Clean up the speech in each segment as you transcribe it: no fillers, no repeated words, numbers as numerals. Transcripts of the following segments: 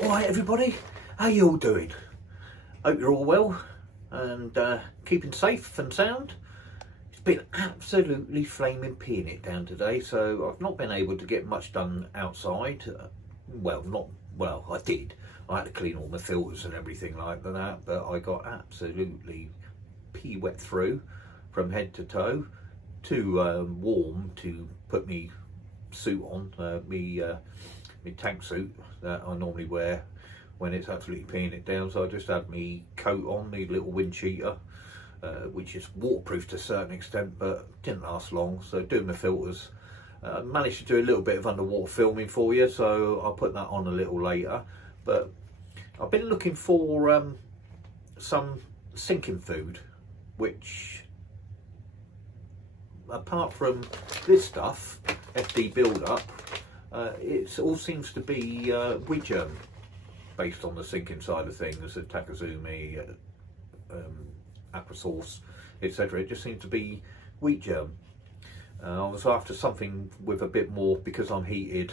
Alright everybody, how you all doing? Hope you're all well and keeping safe and sound. It's been absolutely flaming peeing it down today, so I've not been able to get much done outside. I did. I had to clean all my filters and everything like that, but I got absolutely pee wet through from head to toe. Too warm to put me suit on, my tank suit that I normally wear when it's absolutely peeing it down. So I just had me coat on, me little wind cheater, which is waterproof to a certain extent, but didn't last long. So doing the filters, managed to do a little bit of underwater filming for you, so I'll put that on a little later. But I've been looking for some sinking food, which apart from this stuff, FD build-up, it all seems to be wheat germ based on the sinking side of things, Takazumi, aqua source, etc. It just seems to be wheat germ. I was after something with a bit more, because I'm heated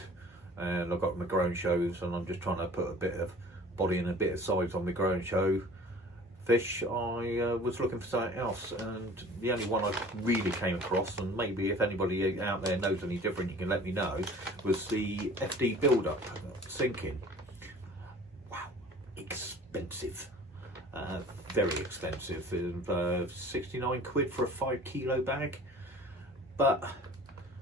and I've got my grown shows and I'm just trying to put a bit of body and a bit of size on my grown show fish. I was looking for something else, and the only one I really came across, and maybe if anybody out there knows any different you can let me know, was the FD build-up sinking. Wow, expensive, very expensive. 69 quid for a 5 kilo bag, but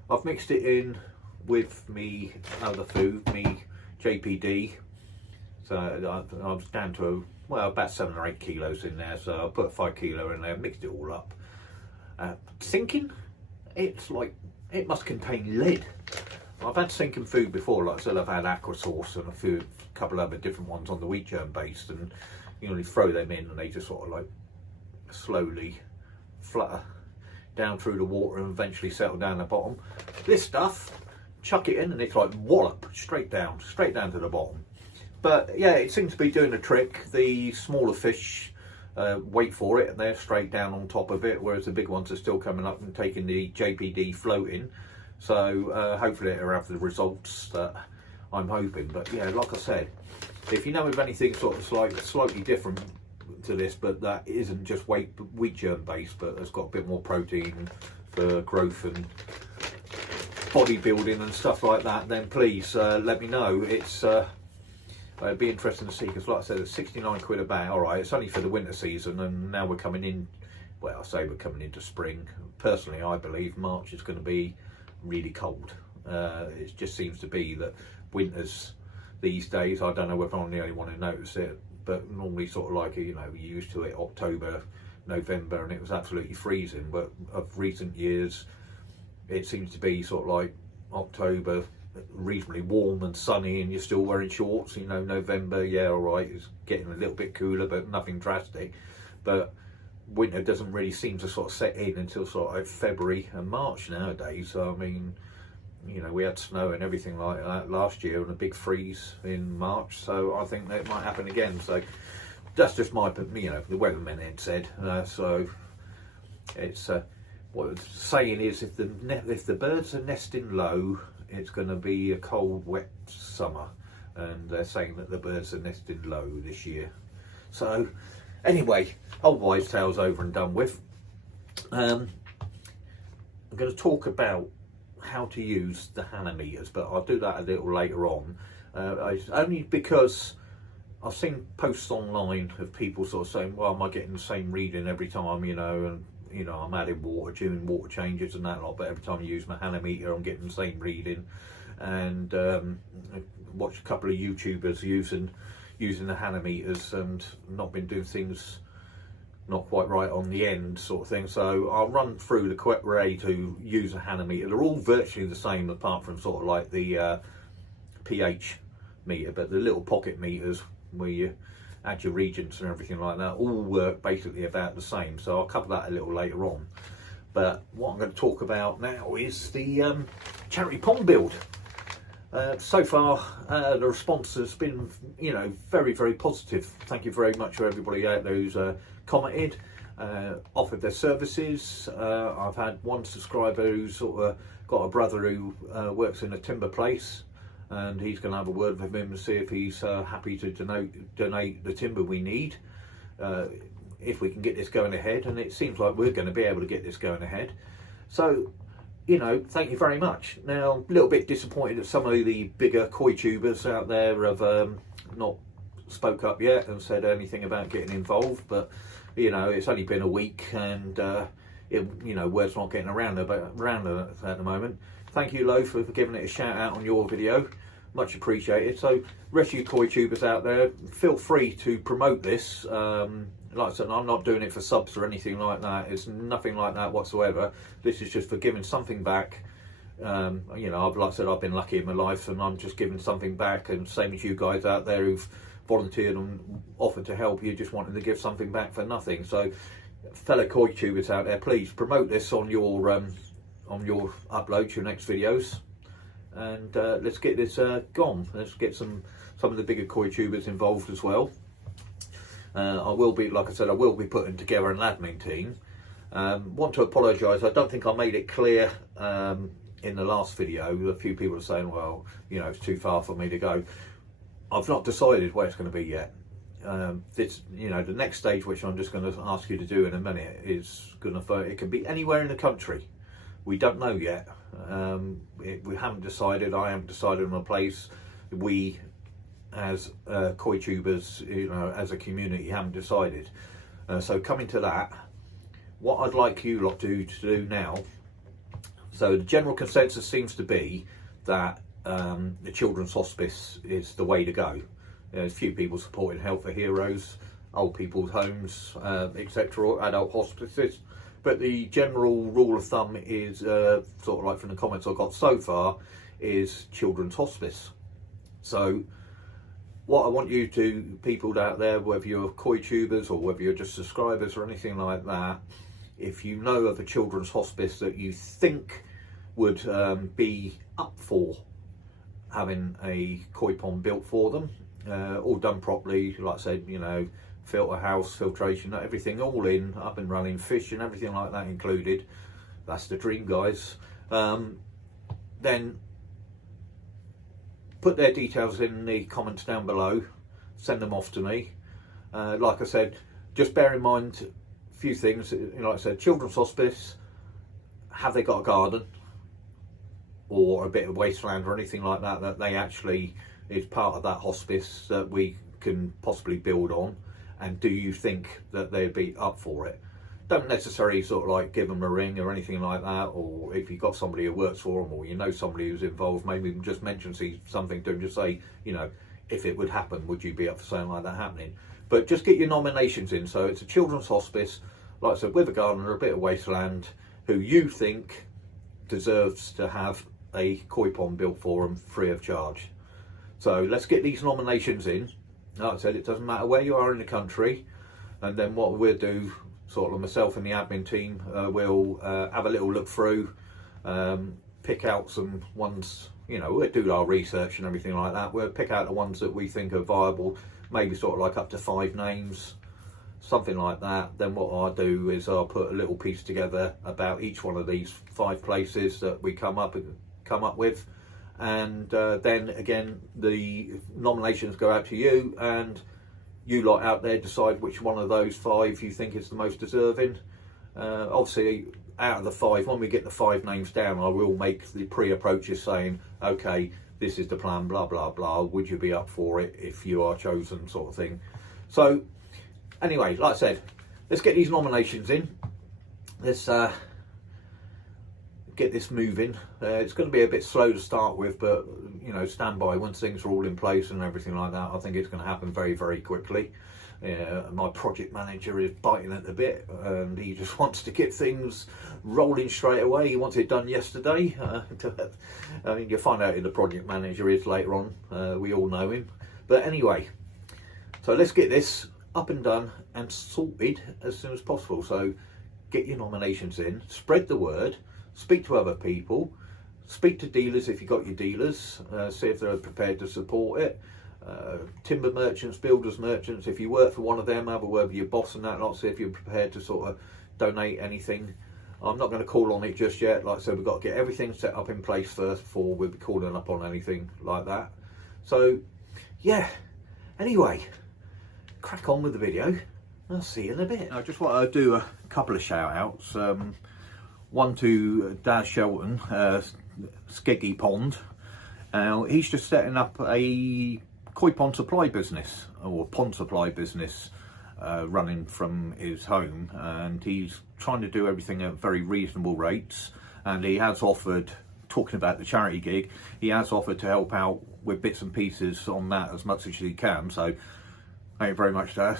I've mixed it in with me other food, me JPD, so I was down to about 7 or 8 kilos in there, so I put 5 kilo in there, mixed it all up. Sinking, it's like, it must contain lead. I've had sinking food before, like I said, I've had aqua sauce and a couple other different ones on the wheat germ based, and you throw them in and they just sort of like slowly flutter down through the water and eventually settle down the bottom. This stuff, chuck it in and it's like wallop straight down to the bottom. But yeah, it seems to be doing the trick. The smaller fish wait for it and they're straight down on top of it, whereas the big ones are still coming up and taking the JPD floating. So hopefully it'll have the results that I'm hoping. But yeah, like I said, if you know of anything sort of slightly different to this, but that isn't just wheat germ based, but has got a bit more protein for growth and bodybuilding and stuff like that, then please let me know. It'd be interesting to see, because like I said, it's 69 quid a bag. Alright, it's only for the winter season, and now we're coming in, well, I say we're coming into spring. Personally, I believe March is going to be really cold. It just seems to be that winters these days, I don't know if I'm the only one who notice it, but normally sort of like, you're used to it October, November, and it was absolutely freezing. But of recent years, it seems to be sort of like October, reasonably warm and sunny, and you're still wearing shorts. November, yeah, all right, it's getting a little bit cooler, but nothing drastic. But winter doesn't really seem to sort of set in until sort of February and March nowadays. So I mean, we had snow and everything like that last year, and a big freeze in March. So I think that might happen again. So that's just my, the weathermen had said. So it's what the saying is, if the birds are nesting low, it's going to be a cold, wet summer, and they're saying that the birds are nesting low this year. So anyway, old wives' tales over and done with. I'm going to talk about how to use the Hanna meters, but I'll do that a little later on. Only because I've seen posts online of people sort of saying, well, am I getting the same reading every time, and I'm adding water during water changes and that lot, but every time I use my Hanna meter, I'm getting the same reading. And I watched a couple of YouTubers using the Hanna meters and not been doing things not quite right on the end, sort of thing. So I'll run through the correct way to use a Hanna meter. They're all virtually the same, apart from sort of like the pH meter, but the little pocket meters where you add your reagents and everything like that all work basically about the same. So I'll cover that a little later on. But what I'm going to talk about now is the charity pond build. So far the response has been very, very positive. Thank you very much for everybody out there who's commented, offered their services. I've had one subscriber who's sort of got a brother who works in a timber place, and he's going to have a word with him and see if he's happy to donate the timber we need, if we can get this going ahead. And it seems like we're going to be able to get this going ahead. So, you know, thank you very much. Now, a little bit disappointed that some of the bigger koi tubers out there have not spoke up yet and said anything about getting involved, but you know, it's only been a week, and you know, word's not getting around at the moment. Thank you, Lo, for giving it a shout out on your video, much appreciated. So rest of you koi tubers out there, feel free to promote this. Like I said, I'm not doing it for subs or anything like that. It's nothing like that whatsoever. This is just for giving something back. You know, like I said, I've been lucky in my life, and I'm just giving something back. And same as you guys out there who've volunteered and offered to help, you're just wanting to give something back for nothing. So, fellow koi tubers out there, please promote this on your uploads, your next videos, and let's get this gone. Let's get some of the bigger koi tubers involved as well. I will be, like I said, I will be putting together an admin team. Want to apologise, I don't think I made it clear in the last video. A few people are saying, well, you know, it's too far for me to go. I've not decided where it's going to be yet. This, you know, the next stage, which I'm just going to ask you to do in a minute, is going to, it can be anywhere in the country. We don't know yet. We haven't decided. I haven't decided on a place. We, as koi tubers, you know, as a community, haven't decided. So coming to that, what I'd like you lot to do now. So the general consensus seems to be that the Children's Hospice is the way to go. There's a few people supporting Health for Heroes, old people's homes, etc., adult hospices. But the general rule of thumb is, sort of like from the comments I've got so far, is Children's Hospice. So what I want you to, people out there, whether you're koi tubers or whether you're just subscribers or anything like that, if you know of a Children's Hospice that you think would be up for having a koi pond built for them, all done properly, like I said, you know, filter house, filtration, everything all in, up and running, fish and everything like that included. That's the dream, guys. Then put their details in the comments down below, send them off to me. Like I said, just bear in mind a few things. Like I said, Children's Hospice, have they got a garden or a bit of wasteland or anything like that that they actually is part of that hospice that we can possibly build on? And do you think that they'd be up for it? Don't necessarily sort of like give them a ring or anything like that, or if you've got somebody who works for them or you know somebody who's involved, maybe just mention something to them, just say, you know, if it would happen, would you be up for something like that happening? But just get your nominations in. So it's a Children's Hospice, like I said, with a garden or a bit of wasteland, who you think deserves to have a koi pond built for them free of charge. So let's get these nominations in. Like I said, it doesn't matter where you are in the country. And then what we'll do, sort of myself and the admin team, we'll have a little look through, pick out some ones, you know, we'll do our research and everything like that. We'll pick out the ones that we think are viable, maybe sort of like up to 5 names, something like that. Then what I'll do is I'll put a little piece together about each one of these 5 places that we come up with. And then again, the nominations go out to you, and you lot out there decide which one of those 5 you think is the most deserving. Obviously, out of the 5, when we get the 5 names down, I will make the pre-approaches saying, okay, this is the plan, blah, blah, blah. Would you be up for it if you are chosen, sort of thing. So anyway, like I said, let's get these nominations in. Let's get this moving. It's going to be a bit slow to start with, but you know, stand by. Once things are all in place and everything like that, I think it's going to happen very, very quickly. My project manager is biting at the bit, and he just wants to get things rolling straight away. He wants it done yesterday. I mean, you'll find out who the project manager is later on. We all know him. But anyway, so let's get this up and done and sorted as soon as possible. So get your nominations in, spread the word, speak to other people, speak to dealers if you've got your dealers, see if they're prepared to support it. Timber merchants, builders merchants, if you work for one of them, have a word with your boss and that lot, see if you're prepared to sort of donate anything. I'm not going to call on it just yet. Like I said, we've got to get everything set up in place first before we'll be calling up on anything like that. So yeah, anyway, crack on with the video. I'll see you in a bit. I just want to do a couple of shout outs. One to Daz Shelton, Skeggy Pond. He's just setting up a koi pond supply business, or pond supply business, running from his home, and he's trying to do everything at very reasonable rates. And he has offered, talking about the charity gig, he has offered to help out with bits and pieces on that as much as he can. So thank you very much, Daz.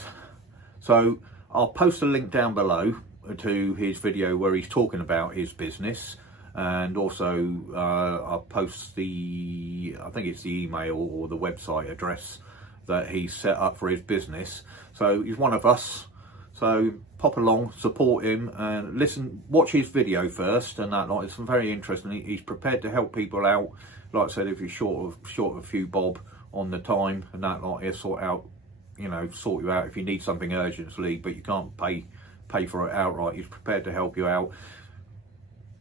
So I'll post a link down below to his video where he's talking about his business, and also I'll post the, I think it's the email or the website address that he's set up for his business. So he's one of us, so pop along, support him, and listen, watch his video first, and that, like, it's very interesting. He's prepared to help people out. Like I said, if you're short of a few bob on the time and that, like, he'll sort out, you know, sort you out if you need something urgently but you can't pay for it outright. He's prepared to help you out.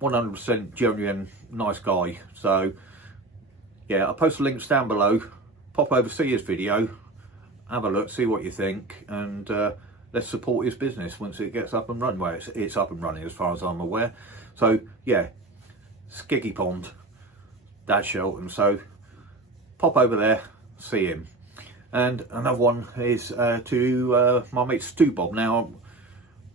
100% genuine, nice guy. So yeah, I'll post the links down below. Pop over, see his video, have a look, see what you think, and let's support his business once it gets up and running. Well, it's up and running as far as I'm aware. So yeah, Skeggy Pond, Daz Shelton. So pop over there, see him. And another one is to my mate Stu Bob. Now,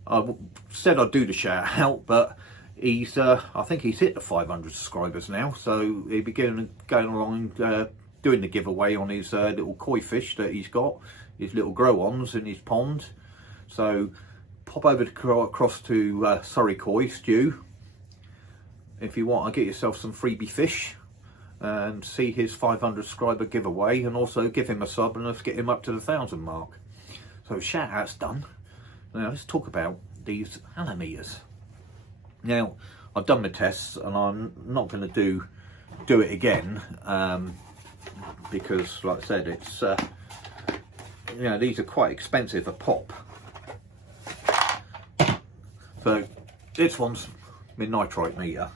I said I'd do the shout out, but he's I think he's hit the 500 subscribers now, so he'll be going along doing the giveaway on his little koi fish that he's got, his little grow-ons in his pond. So pop over across to Surrey Koi, Stu, if you want to get yourself some freebie fish and see his 500 subscriber giveaway, and also give him a sub and let's get him up to the 1,000 mark. So shout out's done. Now let's talk about these Hanna meters. Now I've done the tests and I'm not going to do it again, because like I said, it's you know, these are quite expensive a pop. So this one's my nitrite meter.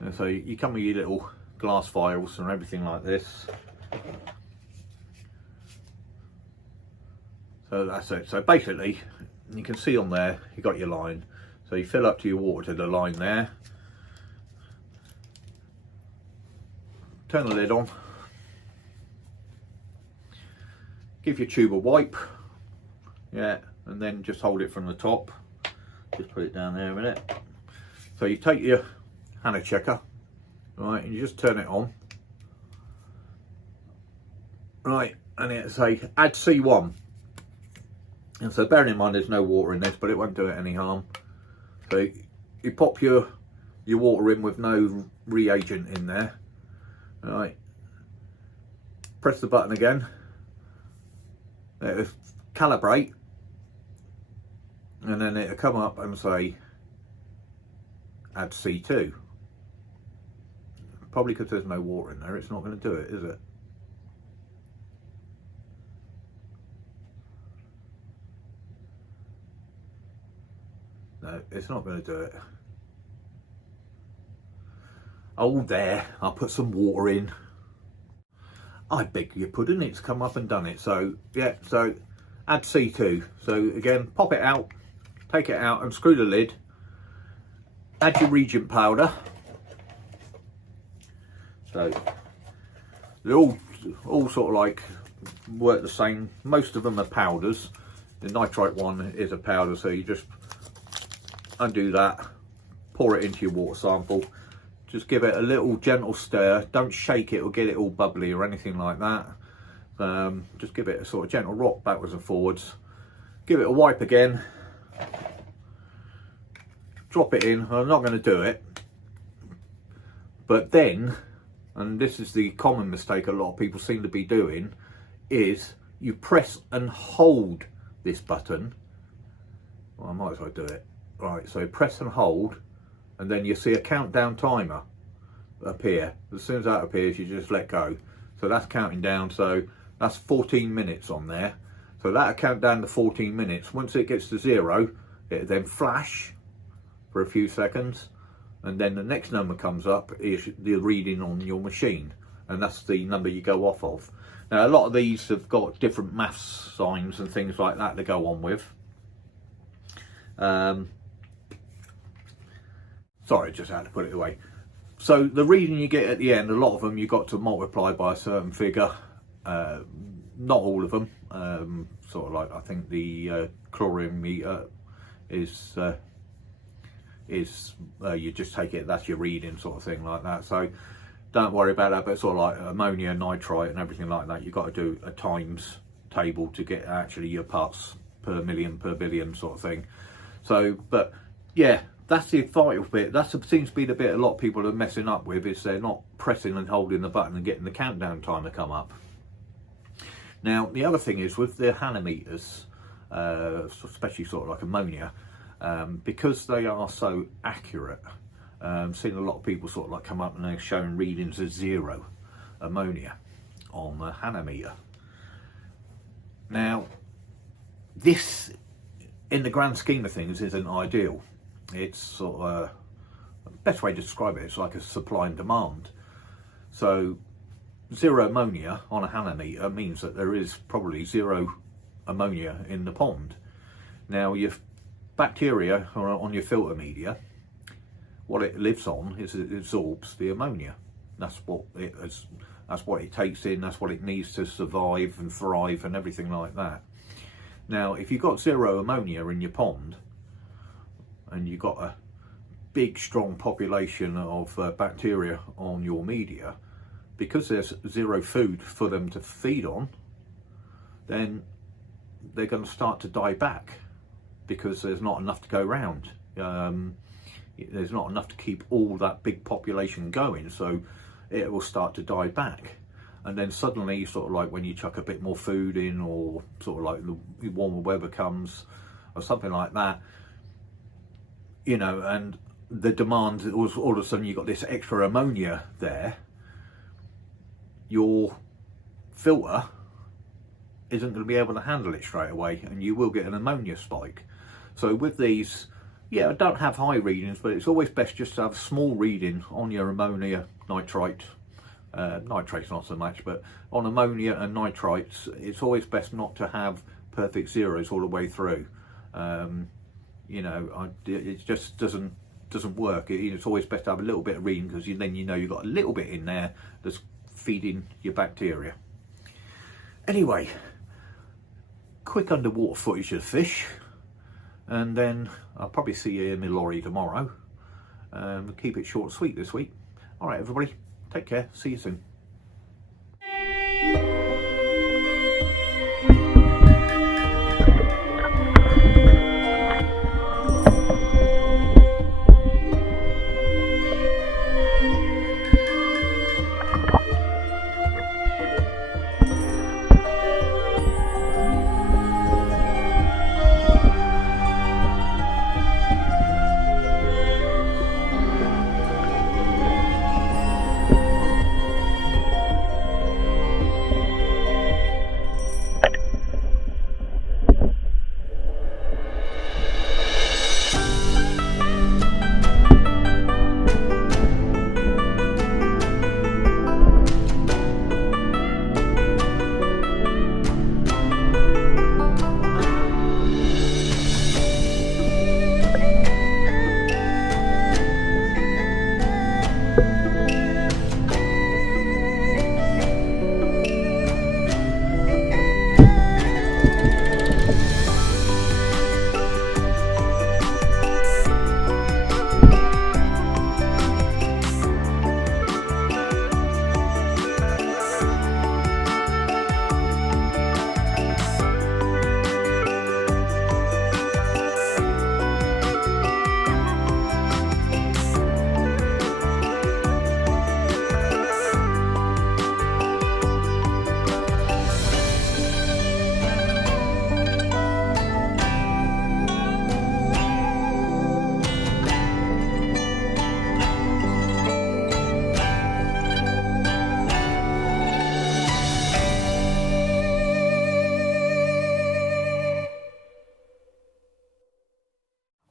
And so you come with your little glass vials and everything like this. So that's it. So basically, you can see on there, you got your line. So you fill up to your water to the line there. Turn the lid on. Give your tube a wipe. Yeah, and then just hold it from the top. Just put it down there a minute. So you take your Hanna checker, right, and you just turn it on. Right, and it'll say add C1. And so bearing in mind there's no water in this, but it won't do it any harm. So you pop your water in with no reagent in there. Right. Press the button again. It'll calibrate. And then it'll come up and say add C2. Probably because there's no water in there, it's not going to do it, is it? No, it's not going to do it. Oh, there, I'll put some water in. I beg your pudding, it's come up and done it. So, yeah, so add C2. So, again, pop it out, take it out and screw the lid. Add your reagent powder. So, they're all sort of like work the same. Most of them are powders. The nitrite one is a powder, so you just undo that, pour it into your water sample, just give it a little gentle stir, don't shake it or get it all bubbly or anything like that. Just give it a sort of gentle rock backwards and forwards, give it a wipe again, drop it in. I'm not going to do it, but then, and this is the common mistake a lot of people seem to be doing, is you press and hold this button. Well, I might as well do it. Right, so press and hold, and then you see a countdown timer appear. As soon as that appears, you just let go. So that's counting down, so that's 14 minutes on there. So that'll count down to 14 minutes. Once it gets to 0, it'll then flash, for a few seconds, and then the next number comes up is the reading on your machine, and that's the number you go off of. Now a lot of these have got different maths signs and things like that to go on with. Sorry, just had to put it away. So the reading you get at the end, a lot of them you got to multiply by a certain figure. Not all of them. Sort of like, I think the chlorine meter is you just take it, that's your reading, sort of thing like that. So don't worry about that. But sort of like ammonia, nitrite and everything like that, you've got to do a times table to get actually your parts per million, per billion sort of thing. So, but yeah, that's the vital bit. That seems to be the bit a lot of people are messing up with, is they're not pressing and holding the button and getting the countdown timer come up. Now, the other thing is with the Hanna meters, especially sort of like ammonia, because they are so accurate, seen a lot of people sort of like come up and they're showing readings of 0 ammonia on the Hanna meter. Now, this, in the grand scheme of things, isn't ideal. It's sort of the best way to describe it, it's like a supply and demand. So 0 ammonia on a Hanna meter means that there is probably 0 ammonia in the pond. Now your bacteria on your filter media, what it lives on is it absorbs the ammonia. That's what it takes in, that's what it needs to survive and thrive and everything like that. Now if you've got 0 ammonia in your pond and you've got a big strong population of bacteria on your media, because there's 0 food for them to feed on, then they're going to start to die back because there's not enough to go around. There's not enough to keep all that big population going, so it will start to die back. And then suddenly, sort of like when you chuck a bit more food in, or sort of like the warmer weather comes or something like that, you know, and the demand, all of a sudden you've got this extra ammonia there, your filter isn't going to be able to handle it straight away, and you will get an ammonia spike. So with these, yeah, I don't have high readings, but it's always best just to have a small reading on your ammonia, nitrite. Nitrates not so much, but on ammonia and nitrites, it's always best not to have perfect zeros all the way through. You know, it just doesn't work. It's always best to have a little bit of reading, because then you know you've got a little bit in there that's feeding your bacteria. Anyway, quick underwater footage of the fish, and then I'll probably see you in my lorry tomorrow. Keep it short and sweet this week. All right, everybody, take care. See you soon.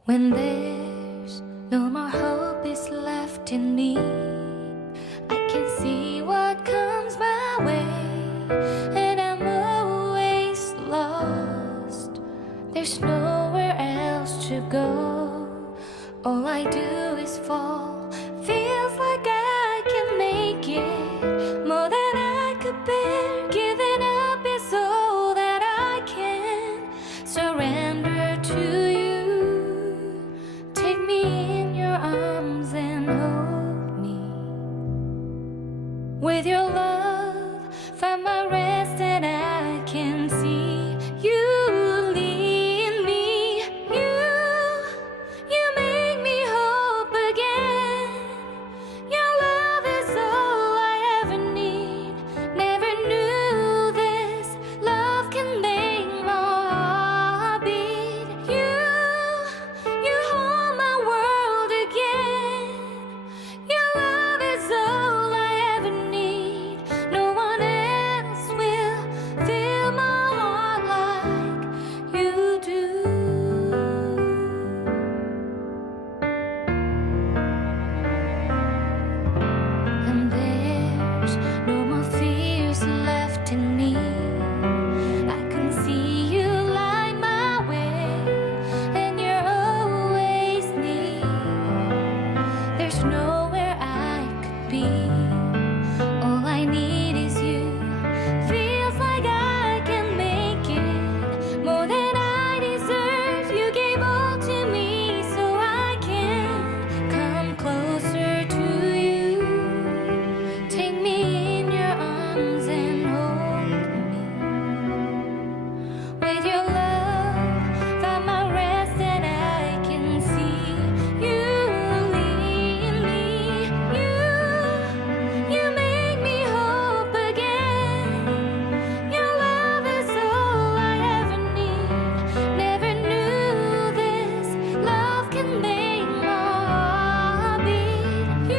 When there's No more hope is left in me. I can see what comes my way, and I'm always lost. There's nowhere else to go. All I do is fall. Feels like I can make it more than I could bear. Giving up is all that I can surrender to you. Take me in your arms and hold me. With your love, find my rest, and I can see you lead me. You make me hope again. Your love is all I ever need. Never knew this love can make my heart beat. You hold my world again. Your love is all I ever need. No one else will fill my heart like you do. And there's no more fears left in me. I can see you light my way, and you're always near. There's nowhere I could be. All I need is you. Feels like I can make it more than I deserve. You gave all to me so I can come closer to you. Take me in your arms and hold me. With your love, find my rest, and I can see you lead me. You make me hope again. Your love is all I ever need. Never knew this love can make my heart beat.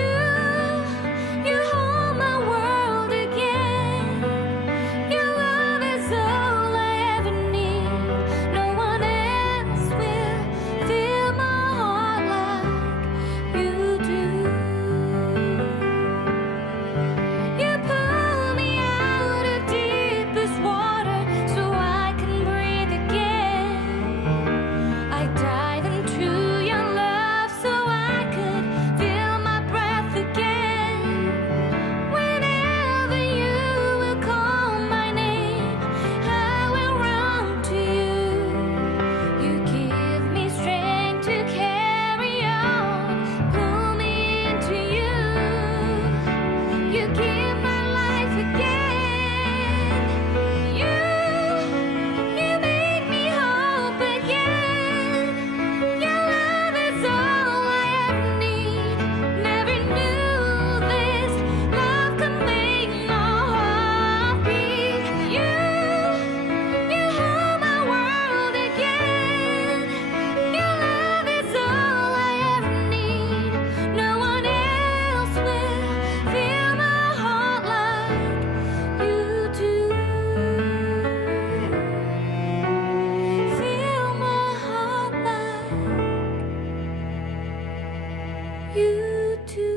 You hold my world again. Your love is all I ever need. No one else will fill my heart like you do. You pull me out of deepest water so I can breathe again. I dive into your love so I could feel my breath again. Whenever you will call my name, I will run to you. You give me strength to carry on. Pull me into you. You give my life again. You make me hope again. Your love is all I ever need. Never knew this love could make my heart beat. You hold my world again. Your love is all I ever need. No one else will fill my heart like you do. Fill my heart like you do.